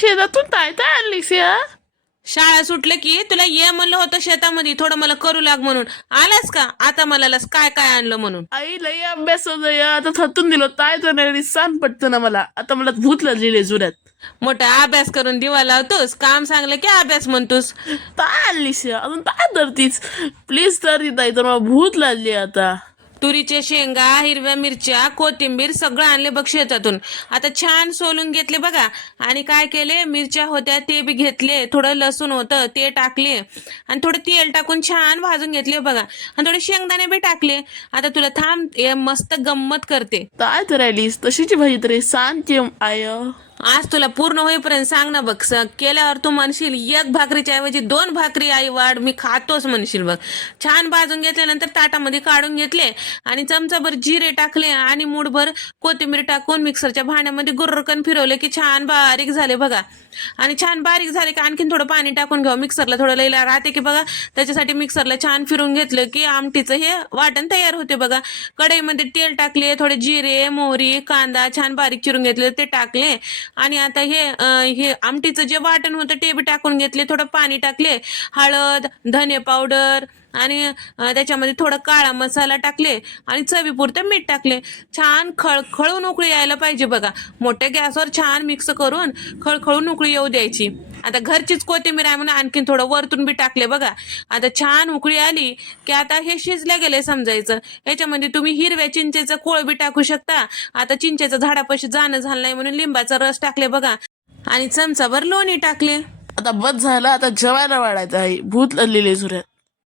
शेतातून काय काय आणलीस या? शाळा सुटले की तुला ये म्हणलं होतं शेतामध्ये थोडं मला करू लाग म्हणून. आलास का आता मला काय काय आणलं म्हणून. आई लई अभ्यास होतो या, आता थतून दिलो ताय तर नाही सांग पटतं ना मला. आता मला भूत लागलेली जुऱ्यात. मोठा अभ्यास करून दिवा लावतोस, काम सांगलं की अभ्यास म्हणतोस. काय आणलीस या? अजून काय धरतीच? प्लीज तर ताई, तर मला भूत लागली आता. तुरीचे शेंगा, हिरव्या मिरच्या, कोथिंबीर सगळं आणले बघ शेतातून. आता छान सोलून घेतले बघा. आणि काय केले, मिरच्या होत्या ते बी घेतले, थोडं लसूण होतं ते टाकले आणि थोडं तेल टाकून छान भाजून घेतले बघा. आणि थोडे शेंगदाणे बी टाकले. आता तुला थांब मस्त गंमत करते. काय तर राहिलीस तशीची भाजी तरी सांग की आय. आज तुला पूर्ण होईपर्यंत सांग ना बघ. केल्यावर तू म्हणशील एक भाकरीच्या ऐवजी 2 भाकरी आई वाढ, मी खातोच म्हणशील बघ. छान भाजून घेतल्यानंतर ताटामध्ये काढून घेतले आणि चमचाभर जिरे टाकले आणि मूठभर कोथिंबीर टाकून मिक्सरच्या भांड्यामध्ये गुर्रकन फिरवले की छान बारीक झाले बघा. आणि छान बारीक झाले की आणखीन थोडं पाणी टाकून घ्यावं. मिक्सरला थोडं लई राहते की बघा, त्याच्यासाठी मिक्सरला छान फिरून घेतलं की आमटीचं हे वाटण तयार होते बघा. कढईमध्ये तेल टाकले, थोडे जिरे, मोहरी, कांदा छान बारीक चिरून घेतले ते टाकले. आणि आता हे आमटीचं जे वाटण होतं ते बी टाकून घेतले. थोडं पाणी टाकले, हळद, धने पावडर आणि त्याच्यामध्ये थोडं काळा मसाला टाकले आणि चवीपुरतं मीठ टाकले. छान खळखळून उकळी यायला पाहिजे बघा. मोठ्या गॅसवर छान मिक्स करून खळखळून उकळी येऊ द्यायची. आता घरचीच कोथिंबीर आहे म्हणून आणखीन थोडं वरतून बी टाकले बघा. आता छान उकळी आली की आता हे शिजल्या गेले समजायचं. याच्यामध्ये तुम्ही हिरव्या चिंचेचं कोळ बी टाकू शकता. आता चिंचेचं झाडापाशी जाणं झालं नाही म्हणून लिंबाचा रस टाकले बघा आणि चमचाभर लोणी टाकले. आता बस झालं, आता जेवायला वाढायचं आहे. भूत लागलेली जुऱ्यात.